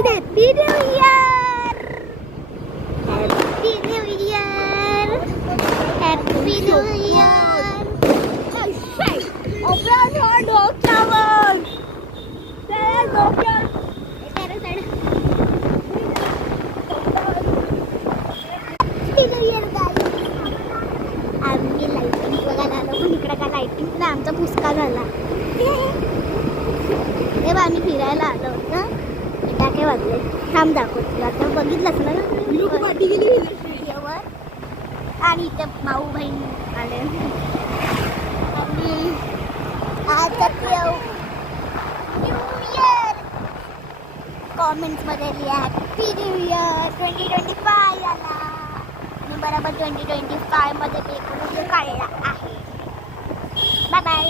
Guys happy new year, happy new year, happy new year. Open your डोक्यावर ते डोक्यावर तेरे side happy new year guys. आम्ही lighting बघायला आलो पण इकडे का लाइटिंग ना आमचा पुसका झाला. तेव्हा आम्ही फिरायला आलो होतो. टाके वाजले. थांब दाखवतो आता. बघितलंच ना लोक पाठी गेली व्हिडिओवर. आणि इथे भाऊ बहीण आले आणि आता न्यू इयर कॉमेंट्स मध्ये लिहा हॅपी न्यू इयर 2025 आला आणि बरोबर 2025 मध्ये मी एक काढला आहे. Bye bye.